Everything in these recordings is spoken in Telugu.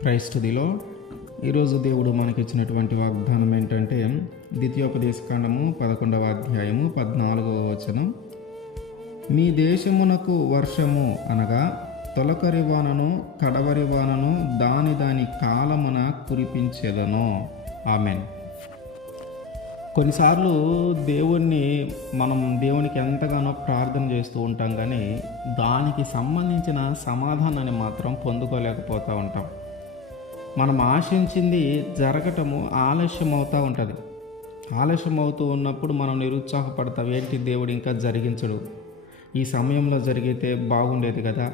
క్రైస్ట్ దిలో ఈరోజు దేవుడు మనకిచ్చినటువంటి వాగ్దానం ఏంటంటే ద్వితీయోపదేశకాండము 11వ అధ్యాయము 14వ వచనం. మీ దేశమునకు వర్షము అనగా తొలకరి వానను కడవరి వానను దాని కాలమున కురిపించెదను. ఆమెన్. కొన్నిసార్లు మనం దేవునికి ఎంతగానో ప్రార్థన చేస్తూ ఉంటాం, కానీ దానికి సంబంధించిన సమాధానాన్ని మాత్రం పొందుకోలేకపోతూ ఉంటాం. మనం ఆశించింది జరగటము ఆలస్యం అవుతూ ఉంటుంది. ఆలస్యం అవుతూ ఉన్నప్పుడు మనం నిరుత్సాహపడతాం, ఏంటి దేవుడు ఇంకా జరిగించడు, ఈ సమయంలో జరిగితే బాగుండేది కదా,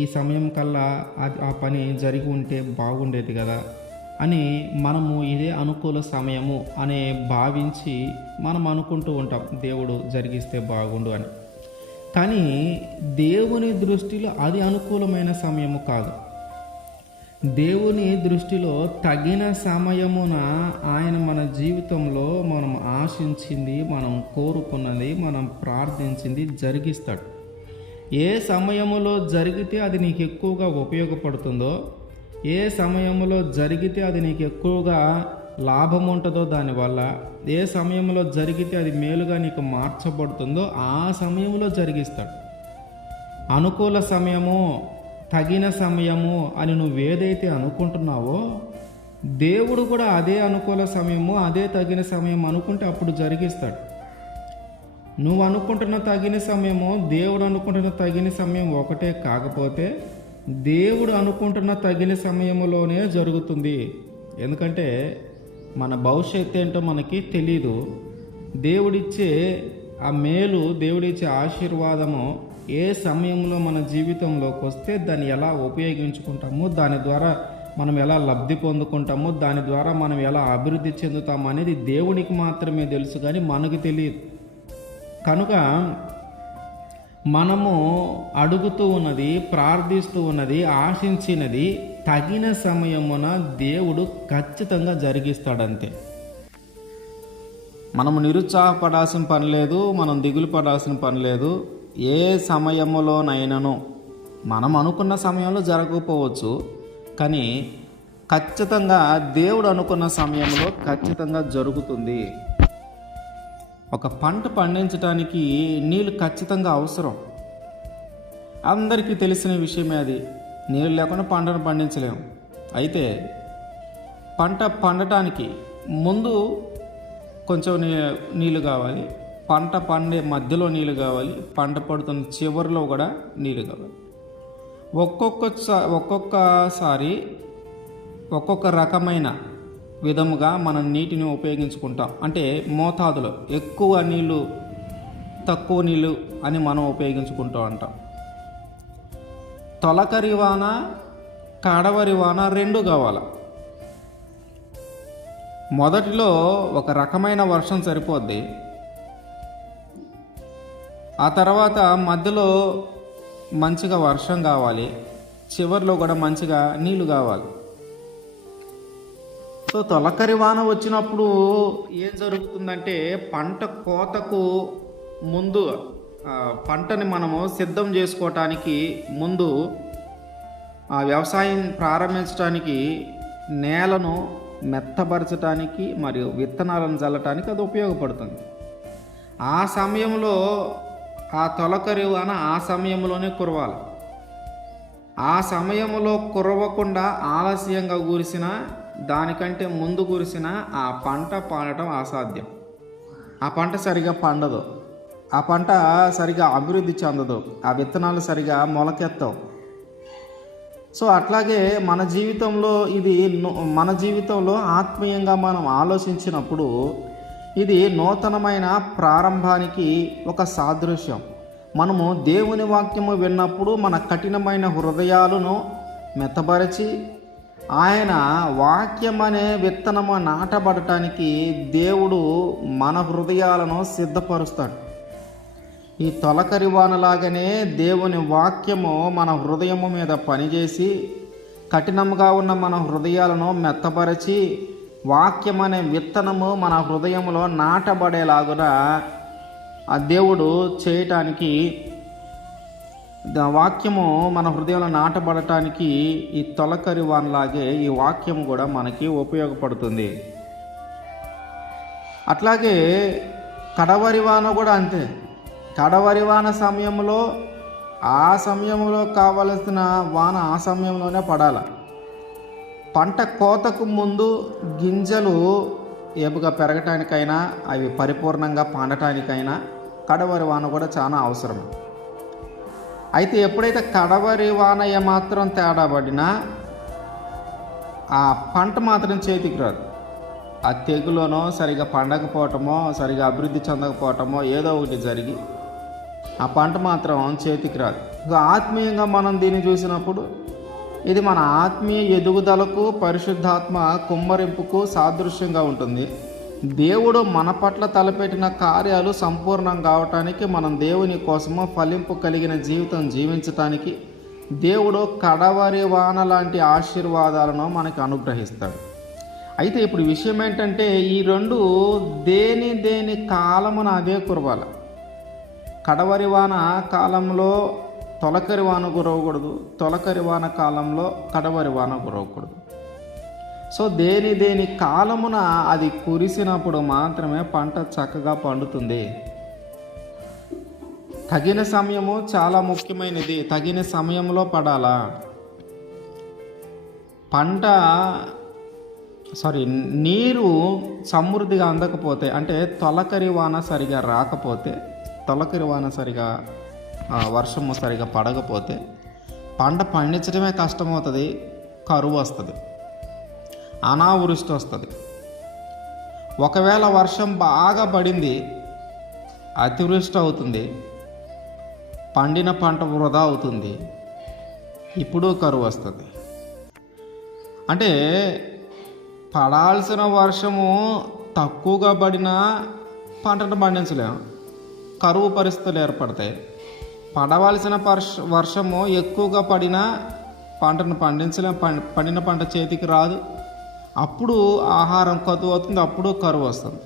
ఈ సమయం కల్లా ఆ పని జరిగి ఉంటే బాగుండేది కదా అని మనము ఇదే అనుకూల సమయము అనే భావించి మనం అనుకుంటూ ఉంటాం దేవుడు జరిగిస్తే బాగుండు అని. కానీ దేవుని దృష్టిలో అది అనుకూలమైన సమయము కాదు. దేవుని దృష్టిలో తగిన సమయమున ఆయన మన జీవితంలో మనం ఆశించింది, మనం కోరుకున్నది, మనం ప్రార్థించింది జరిగిస్తాడు. ఏ సమయములో జరిగితే అది నీకు ఎక్కువగా ఉపయోగపడుతుందో, ఏ సమయంలో జరిగితే అది నీకు ఎక్కువగా లాభం ఉంటుందో, దానివల్ల ఏ సమయంలో జరిగితే అది మేలుగా నీకు మార్చబడుతుందో ఆ సమయంలో జరిగిస్తాడు. అనుకూల సమయము, తగిన సమయము అని నువ్వేదైతే అనుకుంటున్నావో దేవుడు కూడా అదే అనుకూల సమయము, అదే తగిన సమయం అనుకుంటే అప్పుడు జరిగిస్తాడు. నువ్వు అనుకుంటున్న తగిన సమయము, దేవుడు అనుకుంటున్న తగిన సమయం ఒకటే కాకపోతే దేవుడు అనుకుంటున్న తగిన సమయంలోనే జరుగుతుంది. ఎందుకంటే మన భవిష్యత్తు ఏంటో మనకి తెలీదు. దేవుడిచ్చే ఆ మేలు, దేవుడిచ్చే ఆశీర్వాదము ఏ సమయంలో మన జీవితంలోకి వస్తే దాన్ని ఎలా ఉపయోగించుకుంటామో, దాని ద్వారా మనం ఎలా లబ్ధి పొందుకుంటామో, దాని ద్వారా మనం ఎలా అభివృద్ధి చెందుతామో అనేది దేవునికి మాత్రమే తెలుసు, కానీ మనకు తెలియదు. కనుక మనము అడుగుతూ ఉన్నది, ప్రార్థిస్తూ ఉన్నది, ఆశించినది తగిన సమయమున దేవుడు ఖచ్చితంగా జరిగిస్తాడంతే. మనము నిరుత్సాహపడాల్సిన పని లేదు, మనం దిగులు పడాల్సిన పని లేదు. ఏ సమయములోనైనాను మనం అనుకున్న సమయంలో జరగకపోవచ్చు, కానీ ఖచ్చితంగా దేవుడు అనుకున్న సమయంలో ఖచ్చితంగా జరుగుతుంది. ఒక పంట పండించడానికి నీళ్ళు ఖచ్చితంగా అవసరం. అందరికీ తెలిసిన విషయమే అది. నీళ్ళు లేకుండా పంటను పండించలేము. అయితే పంట పండటానికి ముందు కొంచెం నీళ్ళు కావాలి, పంట పండే మధ్యలో నీళ్ళు కావాలి, పంట పడుతున్న చివరిలో కూడా నీళ్ళు కావాలి. ఒక్కొక్కసారి ఒక్కొక్క రకమైన విధముగా మనం నీటిని ఉపయోగించుకుంటాం. అంటే మోతాదులో ఎక్కువ నీళ్ళు, తక్కువ నీళ్ళు అని మనం ఉపయోగించుకుంటూ ఉంటాం. తొలకరి వాన, కడవరి వాన రెండు కావాలి. మొదటిలో ఒక రకమైన వర్షం సరిపోద్ది, ఆ తర్వాత మధ్యలో మంచిగా వర్షం కావాలి, చివరిలో కూడా మంచిగా నీళ్లు కావాలి. సో తొలకరి వాన వచ్చినప్పుడు ఏం జరుగుతుందంటే, పంట కోతకు ముందు పంటని మనము సిద్ధం చేసుకోవటానికి ముందు, ఆ వ్యవసాయం ప్రారంభించడానికి నేలను మెత్తపరచడానికి మరియు విత్తనాలను చల్లటానికి అది ఉపయోగపడుతుంది. ఆ సమయంలో ఆ తొలకరి వాన ఆ సమయంలోనే కురవాలి. ఆ సమయంలో కురవకుండా ఆలస్యంగా కురిసిన, దానికంటే ముందు కురిసిన ఆ పంట పండటం అసాధ్యం. ఆ పంట సరిగా పండదు, ఆ పంట సరిగా అభివృద్ధి చెందదు, ఆ విత్తనాలు సరిగా మొలకెత్తవు. సో అట్లాగే మన జీవితంలో ఆత్మీయంగా మనం ఆలోచించినప్పుడు ఇది నూతనమైన ప్రారంభానికి ఒక సాదృశ్యం. మనము దేవుని వాక్యము విన్నప్పుడు మన కఠినమైన హృదయాలను మెత్తపరిచి ఆయన వాక్యం అనే విత్తనము నాటబడటానికి దేవుడు మన హృదయాలను సిద్ధపరుస్తాడు. ఈ తొలకరి వానలాగానే దేవుని వాక్యము మన హృదయము మీద పనిచేసి కఠినంగా ఉన్న మన హృదయాలను మెత్తపరిచి వాక్యం అనే విత్తనము మన హృదయంలో నాటబడేలాగున ఆ దేవుడు చేయటానికి వాక్యము మన హృదయంలో నాటబడటానికి ఈ తొలకరి వానలాగే ఈ వాక్యం కూడా మనకి ఉపయోగపడుతుంది. అట్లాగే కడవరి వాన కూడా అంతే. కడవరి వాన సమయంలో ఆ సమయంలో కావలసిన వాన ఆ సమయంలోనే పడాలి. పంట కోతకు ముందు గింజలు ఏపుగా పెరగటానికైనా అవి పరిపూర్ణంగా పండటానికైనా కడవరి వాన కూడా చాలా అవసరం. అయితే ఎప్పుడైతే కడవరి వాన ఏమాత్రం తేడా పడినా ఆ పంట మాత్రం చేతికి రాదు. ఆ తెగులోనో సరిగా పండకపోవటమో సరిగా అభివృద్ధి చెందకపోవటమో ఏదో ఒకటి జరిగి ఆ పంట మాత్రం చేతికి రాదు. ఆత్మీయంగా మనం దీన్ని చూసినప్పుడు ఇది మన ఆత్మీయ ఎదుగుదలకు పరిశుద్ధాత్మ కుమ్మరింపుకు సాదృశ్యంగా ఉంటుంది. దేవుడు మన పట్ల తలపెట్టిన కార్యాలు సంపూర్ణం కావటానికి, మనం దేవుని కోసము ఫలింపు కలిగిన జీవితం జీవించటానికి దేవుడు కడవరి వాన లాంటి ఆశీర్వాదాలను మనకు అనుగ్రహిస్తాడు. అయితే ఇప్పుడు విషయం ఏంటంటే ఈ రెండు దేని కాలమున అదే కురవాలి. కడవరి వాన కాలంలో తొలకరి వాన కురవకూడదు, తొలకరి వాన కాలంలో కడవరి వాన కురవకూడదు. సో దేని కాలమున అది కురిసినప్పుడు మాత్రమే పంట చక్కగా పండుతుంది. తగిన సమయము చాలా ముఖ్యమైనది. తగిన సమయంలో పడాలా. నీరు సమృద్ధిగా అందకపోతే, అంటే తొలకరి వాన సరిగా రాకపోతే, తొలకరి వాన సరిగా వర్షము సరిగా పడకపోతే పంట పండించడమే కష్టమవుతుంది, కరువు వస్తుంది, అనావృష్టి వస్తుంది. ఒకవేళ వర్షం బాగా పడింది, అతివృష్టి అవుతుంది, పండిన పంట వృధా అవుతుంది, ఇప్పుడు కరువు వస్తుంది. అంటే పడాల్సిన వర్షము తక్కువగా పడినా పంటను పండించలేము, కరువు పరిస్థితులు ఏర్పడతాయి. పడవలసిన వర్షము ఎక్కువగా పడినా పంటను పండించలేం, పండిన పంట చేతికి రాదు, అప్పుడు ఆహారం కరువు అవుతుంది, అప్పుడు కరువు వస్తుంది.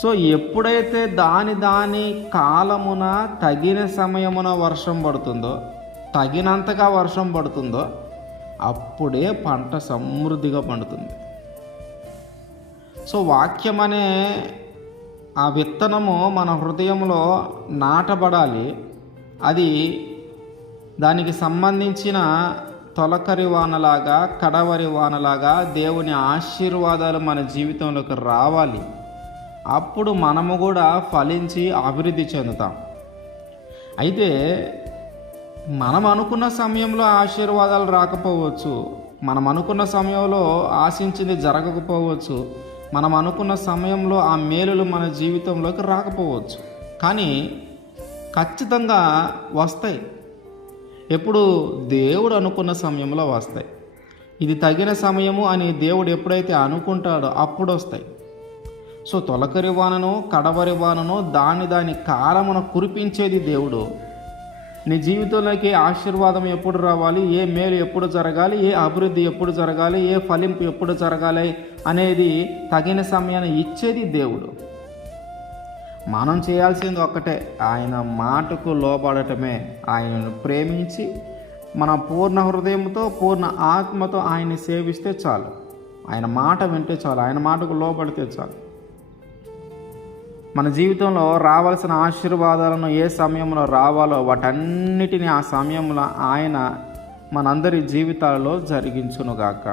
సో ఎప్పుడైతే దాని కాలమున తగిన సమయమున వర్షం పడుతుందో, తగినంతగా వర్షం పడుతుందో అప్పుడే పంట సమృద్ధిగా పండుతుంది. సో వాక్యం అనే ఆ విత్తనము మన హృదయంలో నాటబడాలి. అది దానికి సంబంధించిన తొలకరి వానలాగా కడవరి వానలాగా దేవుని ఆశీర్వాదాలు మన జీవితంలోకి రావాలి. అప్పుడు మనము కూడా ఫలించి అభివృద్ధి చెందుతాం. అయితే మనం అనుకున్న సమయంలో ఆశీర్వాదాలు రాకపోవచ్చు, మనం అనుకున్న సమయంలో ఆశించింది జరగకపోవచ్చు, మనం అనుకున్న సమయంలో ఆ మేలులు మన జీవితంలోకి రాకపోవచ్చు, కానీ ఖచ్చితంగా వస్తాయి. ఎప్పుడు దేవుడు అనుకున్న సమయంలో వస్తాయి. ఇది తగిన సమయము అని దేవుడు ఎప్పుడైతే అనుకుంటాడో అప్పుడు వస్తాయి. సో తొలకరి వానను కడవరి వానను దాని కాలమున కురిపించేది దేవుడు. నీ జీవితంలోకి ఆశీర్వాదం ఎప్పుడు రావాలి, ఏ మేలు ఎప్పుడు జరగాలి, ఏ అభివృద్ధి ఎప్పుడు జరగాలి, ఏ ఫలింపు ఎప్పుడు జరగాలి అనేది తగిన సమయాన్ని ఇచ్చేది దేవుడు. మనం చేయాల్సింది ఒక్కటే, ఆయన మాటకు లోబడటమే. ఆయనను ప్రేమించి మన పూర్ణ హృదయంతో పూర్ణ ఆత్మతో ఆయన్ని సేవిస్తే చాలు, ఆయన మాట వింటే చాలు, ఆయన మాటకు లోబడితే చాలు. మన జీవితంలో రావాల్సిన ఆశీర్వాదాలను ఏ సమయంలో రావాలో వాటన్నిటిని ఆ సమయంలో ఆయన మనందరి జీవితాలలో జరిగించునుగాక.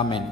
ఆమేన్.